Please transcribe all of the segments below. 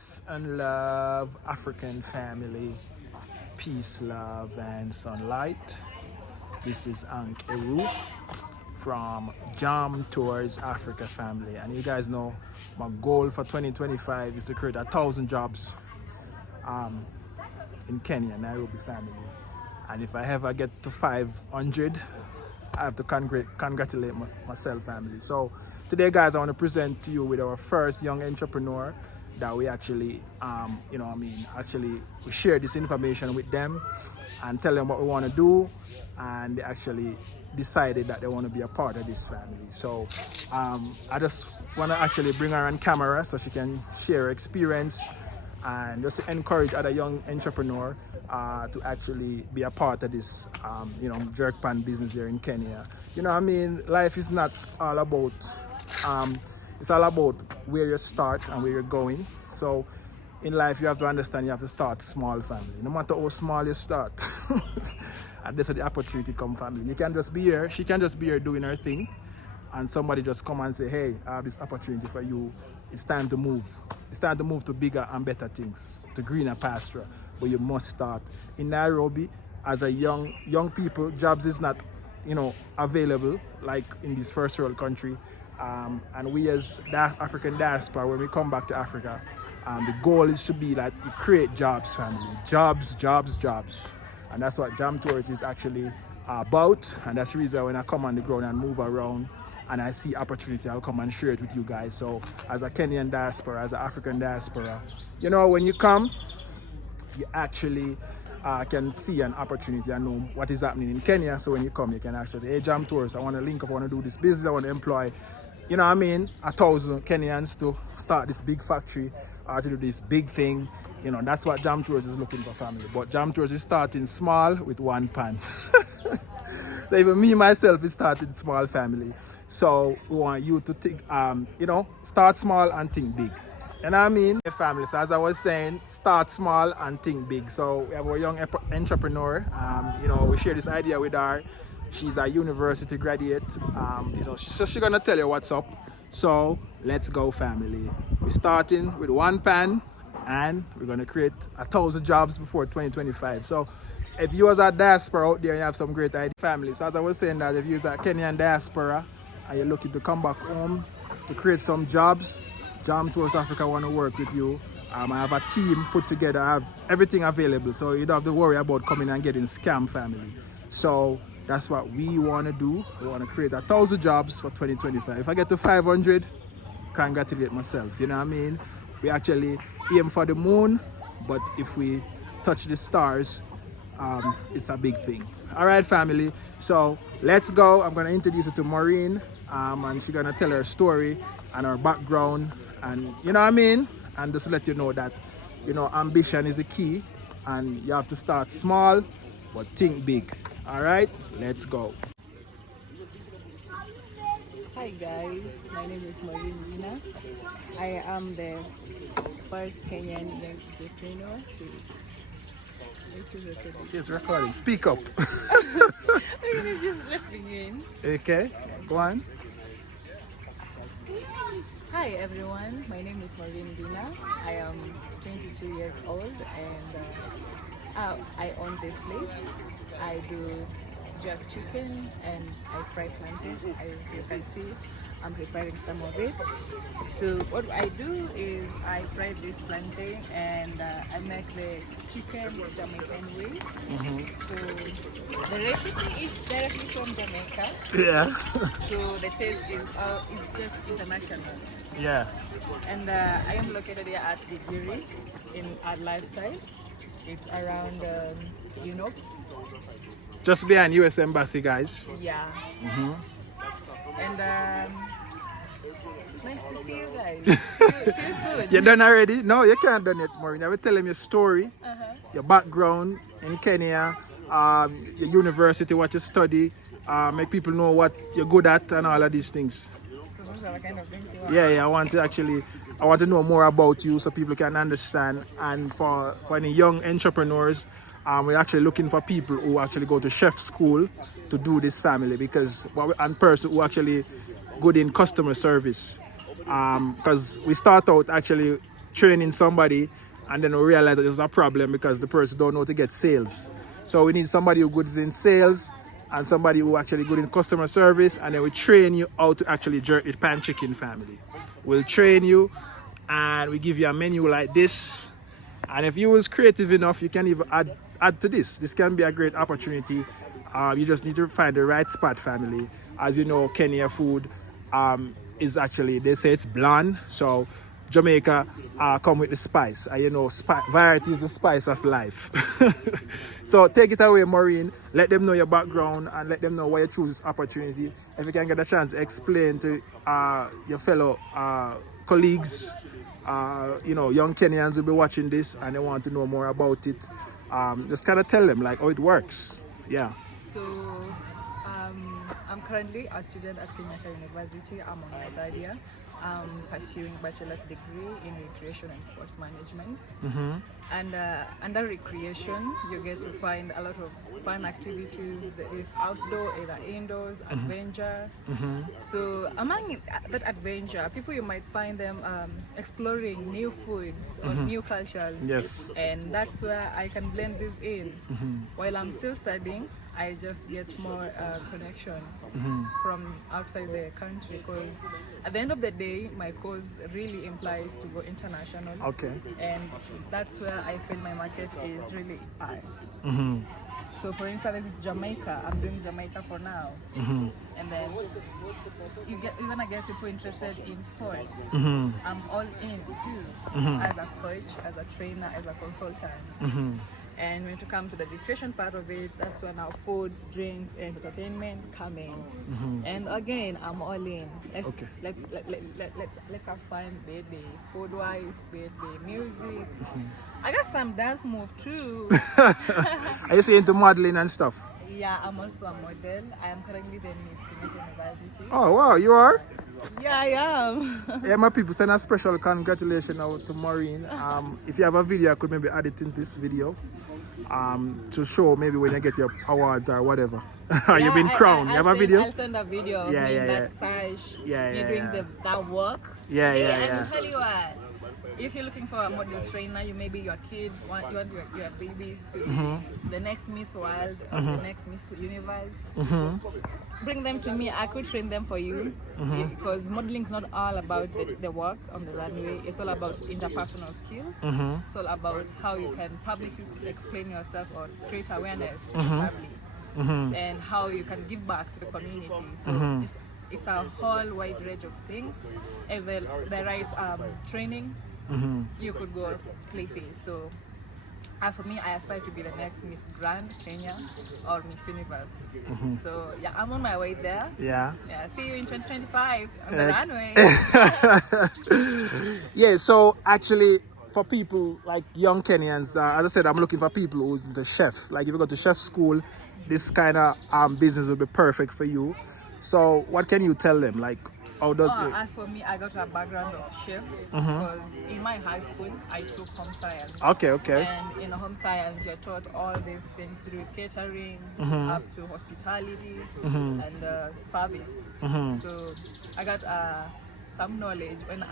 Peace and love, African family. Peace, love, and sunlight. This is Ankh Eru from Jam Tours Africa family. And you guys know my goal for 2025 is to create 1,000 jobs in Kenya, Nairobi family. And if I ever get to 500, I have to congratulate myself family. So today guys, I want to present to you with our first young entrepreneur that we actually, we share this information with them and tell them what we want to do, and they actually decided that they want to be a part of this family. So I just want to actually bring her on camera so she can share her experience and just encourage other young entrepreneur to actually be a part of this, jerk pan business here in Kenya. Life is not all about, it's all about where you start and where you're going. So in life, you have to understand you have to start small family. No matter how small you start, and that's where the opportunity come family. You can just be here, she can just be here doing her thing, and somebody just come and say, hey, I have this opportunity for you. It's time to move. It's time to move to bigger and better things, to greener pasture. But you must start. In Nairobi, as a young people, jobs is not, available like in this first world country. And we as African diaspora, when we come back to Africa, the goal is to be that you create jobs, family. Jobs. And that's what Jam Tours is actually about. And that's the reason when I come on the ground and move around and I see opportunity, I'll come and share it with you guys. So as a Kenyan diaspora, as an African diaspora, when you come, you actually can see an opportunity and know what is happening in Kenya. So when you come, you can actually, hey, Jam Tours, I want to link up, I want to do this business, I want to employ, 1,000 Kenyans to start this big factory or to do this big thing. That's what Jam Tours is looking for, family. But Jam Tours is starting small with one pan. So even me myself is starting small, family. So we want you to think, start small and think big. Hey, family, so as I was saying, start small and think big. So we have a young entrepreneur. We share this idea with her. She's a university graduate. She's gonna tell you what's up. So let's go, family. We're starting with one pan and we're gonna create 1,000 jobs before 2025. So if you as a diaspora out there, you have some great idea, family. So as I was saying, that if you're a Kenyan diaspora and you're looking to come back home to create some jobs, Jam Tours Africa want to work with you. I have a team put together. I have everything available, so you don't have to worry about coming and getting scam, family. So that's what we want to do. We want to create 1,000 jobs for 2025. If I get to 500, congratulate myself. We actually aim for the moon, but if we touch the stars, it's a big thing. All right, family. So let's go. I'm going to introduce you to Maureen, and she's going to tell her story and her background, and and just let you know that ambition is the key, and you have to start small but think big. All right, let's go. Hi guys, my name is Maureen Dina. I am the first Kenyan young entrepreneur to. It's recording. Speak up. Let's begin. Okay, go on. Hi everyone, my name is Maureen Dina. I am 22 years old and I own this place. I do jerk chicken and I fry plantain. As you can see, I'm preparing some of it. So what I do is I fry this plantain and I make the chicken Jamaican way. So the recipe is directly from Jamaica. Yeah. So the taste is just international. Yeah. And I am located here at the Giri in our lifestyle. It's around Unox. Just behind US Embassy, guys. Yeah. And nice to see you guys. See you soon. You're done already? No, you can't done it, Maureen. I will tell them your story, your background in Kenya, your university, what you study, make people know what you're good at and all of these things. So those are the kind of things you want. Yeah, I want to know more about you so people can understand. And for any young entrepreneurs, we're actually looking for people who actually go to chef school to do this family, because and person who actually good in customer service. Because we start out actually training somebody and then we realize that there's a problem because the person don't know how to get sales. So we need somebody who good in sales and somebody who actually good in customer service, and then we train you how to actually jerk the pan chicken family. We'll train you and we give you a menu like this. And if you was creative enough, you can even add to this. This can be a great opportunity. You just need to find the right spot, family. As you know, Kenya food is actually, they say it's bland. So Jamaica come with the spice. And you know, variety is the spice of life. So take it away, Maureen. Let them know your background and let them know why you choose this opportunity. If you can get a chance, explain to your fellow colleagues, you know, young Kenyans will be watching this and they want to know more about it. Just kind of tell them like how it works. Yeah. So I'm currently a student at Kenyatta University. I'm on my third year. I'm pursuing bachelor's degree in recreation and sports management. And under recreation, you get to find a lot of fun activities. There is outdoor, either indoors, adventure. So among that adventure, people, you might find them exploring new foods or new cultures. Yes. And that's where I can blend this in. While I'm still studying, I just get more connections from outside the country, because at the end of the day, my course really implies to go international. Okay. And that's where I feel my market is really at. So for instance, it's Jamaica. I'm doing Jamaica for now. And then you're gonna get people interested in sports. I'm all in too, as a coach, as a trainer, as a consultant. And when you come to the recreation part of it, that's when our foods, drinks, and entertainment come in. And again, I'm all in. Let's have fun, be it food-wise, be it music. I got some dance move too. Are you into modeling and stuff? Yeah, I'm also a model. I am currently the Miss Kenyatta University. Oh wow, you are? Yeah, I am. Yeah, my people, send a special congratulations out to Maureen. If you have a video, I could maybe add it in this video. To show maybe when you get your awards or whatever. You've been crowned. You have a video? I'll send a video of me in that sash, me doing that work. And to tell you what, if you're looking for a model trainer, you maybe your kid, you want your babies to be the next Miss World or the next Miss Universe, bring them to me. I could train them for you, because modeling is not all about the work on the runway. It's all about interpersonal skills. It's all about how you can publicly explain yourself or create awareness to the public, and how you can give back to the community. So it's a whole wide range of things. And the right training, you could go places. So as for me, I aspire to be the next Miss Grand Kenya or Miss Universe. So yeah, I'm on my way there. Yeah, see you in 2025 on the runway. Yeah, so actually for people like young Kenyans, as I said, I'm looking for people who's the chef. Like if you go to chef school, this kind of business will be perfect for you. So what can you tell them? Like, how does it? As for me, I got a background of chef, because in my high school I took home science. Okay. And in home science, you're taught all these things to do with catering, up to hospitality and service. So I got some knowledge when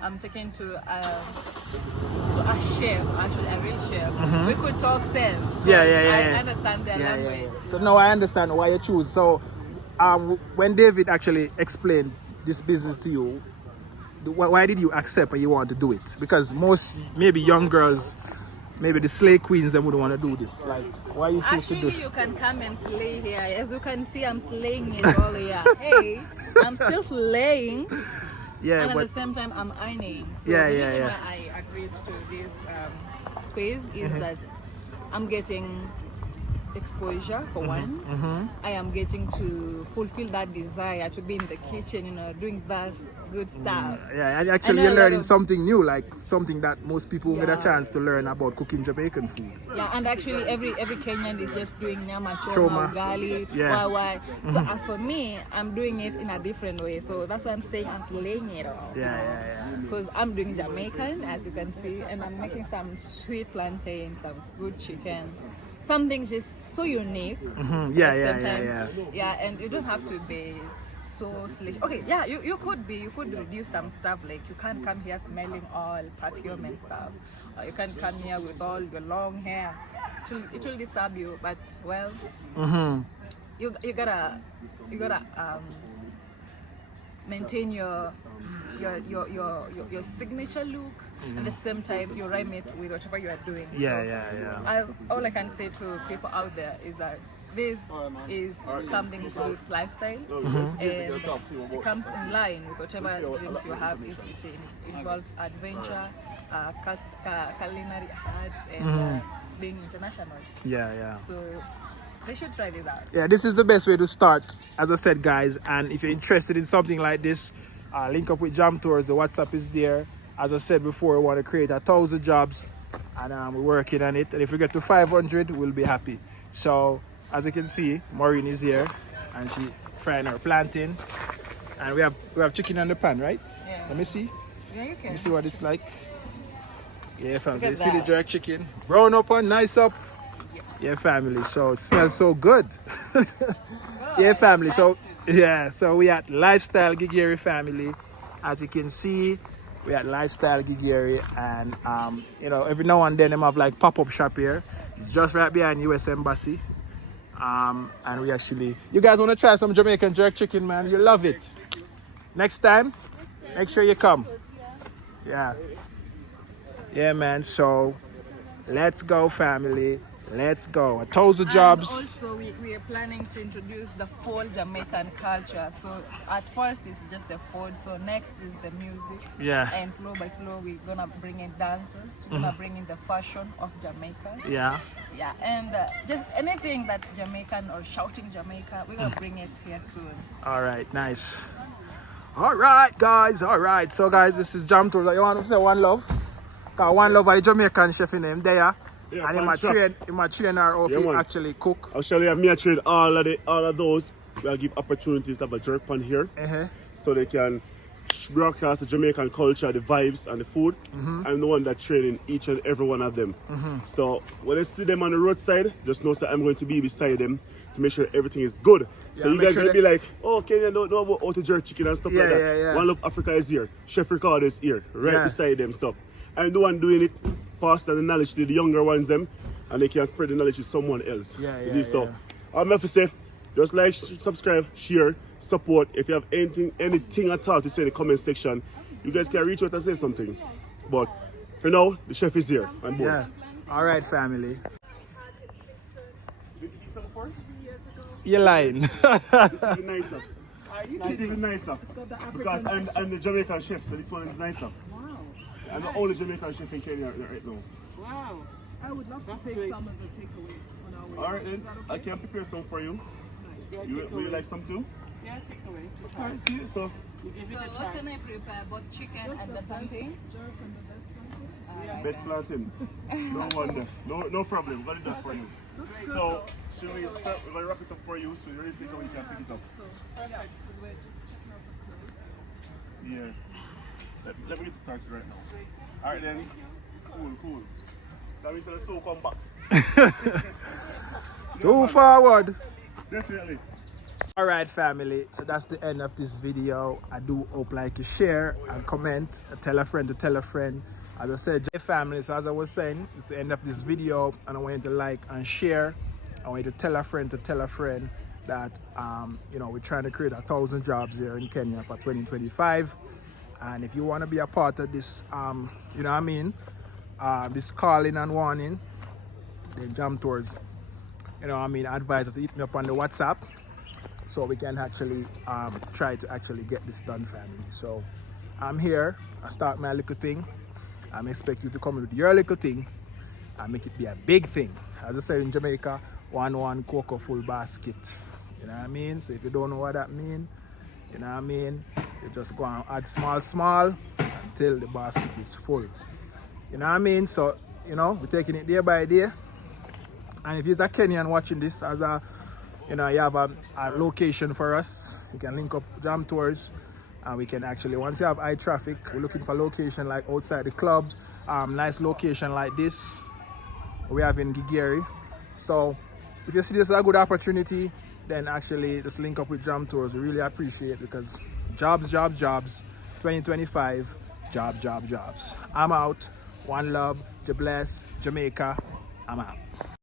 I'm taken to a chef, actually a real chef. We could talk sense. I understand their language. So now I understand why you choose. So when David actually explained this business to you, why did you accept and you want to do it? Because most maybe young girls, maybe the slay queens, they wouldn't want to do this. Like, why you choose to do it? Actually, you can come and slay here. As you can see, I'm slaying it all here. Hey, I'm still slaying. And at the same time, I'm earning. So the reason why I agreed to this space is that I'm getting exposure for one. I am getting to fulfill that desire to be in the kitchen, doing that good stuff. And actually you're learning something new, like something that most people get a chance to learn about cooking Jamaican food. And actually every Kenyan is just doing nyama choma, ugali, wai. So as for me, I'm doing it in a different way. So that's why I'm saying I'm slaying it all. Because I'm doing Jamaican, as you can see, and I'm making some sweet plantain, some good chicken. Something just so unique. Yeah, and you don't have to be so slitty. Okay, yeah, you could reduce some stuff, like you can't come here smelling all perfume and stuff. Or you can't come here with all your long hair. It will disturb you, but well, you gotta maintain your signature look. At the same time, you rhyme it with whatever you are doing. All I can say to people out there is that this is something to do with lifestyle, and it comes in line with whatever dreams you have. If it involves adventure, culinary arts, and being international. So they should try this out. Yeah, this is the best way to start, as I said, guys. And if you're interested in something like this, link up with Jam Tours. The WhatsApp is there. As I said before, we want to create 1,000 jobs, and we're working on it. And if we get to 500, we'll be happy. So as you can see, Maureen is here, and she frying her plantain. And we have chicken on the pan, right? Yeah. Let me see. Yeah, you can. Let me see what it's like. Yeah, family. You see the jerk chicken, brown up and nice up. Yeah, family. So it smells so good. Yeah, family. So yeah, so we at Lifestyle Gigeri family. As you can see, we at Lifestyle Gigeri, and you know, every now and then them have like pop-up shop here. It's just right behind US Embassy. And we actually, you guys want to try some Jamaican jerk chicken, man? You love it. Next time, make sure you come. Yeah, man. So let's go, family. Let's go. 1,000 jobs. And also, we are planning to introduce the full Jamaican culture. So at first, it's just the food. So next is the music. Yeah. And slow by slow, we're gonna bring in dancers. We're gonna bring in the fashion of Jamaica. Yeah. Yeah, and just anything that's Jamaican or shouting Jamaica, we're gonna bring it here soon. All right, nice. All right, guys. All right. So, guys, this is Jam Tours. You want to say One Love? Cause One Love are the Jamaican chef in him there. Yeah, and he might train her how to actually cook. Actually, me train all of those. We'll give opportunities to have a jerk pan here, so they can broadcast the Jamaican culture, the vibes, and the food. I'm the one that training each and every one of them. So when I see them on the roadside, just know that I'm going to be beside them to make sure everything is good. So you guys gonna be like, oh, Kenya don't know about how to jerk chicken and stuff like that. One Love Africa is here. Chef Ricardo is here, right beside them. So I'm the one doing it. Pass the knowledge to the younger ones them, and they can spread the knowledge to someone else. So I'm have to say, just like, subscribe, share, support. If you have anything at all to say in the comment section, you guys can reach out and say something. But for now, the chef is here and board. Yeah. All right, family. You're lying. This is even nicer. This is even nicer. Because I'm the Jamaican chef, so this one is nicer. I'm the only Jamaican chef in Kenya right now. Wow. I would love to take some as a takeaway on our way. Alright then, I can prepare some for you. Nice. Would you like some too? Yeah, takeaway. Alright, see, so What can I prepare? Both chicken and the plantain? Jerk and the best best plantain. plantain. No wonder. No problem. We're gonna do that for you. So should we start? We're gonna wrap it up for you, so you're ready to take it, you can pick it up. So perfect, because we're just checking out some clothes. Yeah. Let me get started right now. Alright then. Cool. That means the soul come back. So forward. Definitely. All right, family. So that's the end of this video. I do hope like you share and comment, tell a friend to tell a friend. As I said, family. So as I was saying, it's the end of this video, and I want you to like and share. I want you to tell a friend that you know, we're trying to create 1,000 jobs here in Kenya for 2025. And if you want to be a part of this, you know what I mean, this calling and warning, then Jam Tours, you know what I mean, I advise you to hit me up on the WhatsApp so we can actually try to actually get this done, family. So I'm here, I start my little thing. I expect you to come with your little thing and make it be a big thing. As I say in Jamaica, one cocoa full basket. You know what I mean? So if you don't know what that means, you know what I mean, you just go and add small until the basket is full. You know what I mean? So, you know, we're taking it day by day. And if you're a Kenyan watching this as a, you know, you have a location for us, you can link up Jam Tours, and we can actually, once you have high traffic, we're looking for location like outside the club, nice location like this we have in Gigeri. So if you see this as a good opportunity, then actually just link up with Jam Tours. We really appreciate it because jobs, jobs, jobs. 2025, jobs. I'm out. One love, to bless, Jamaica. I'm out.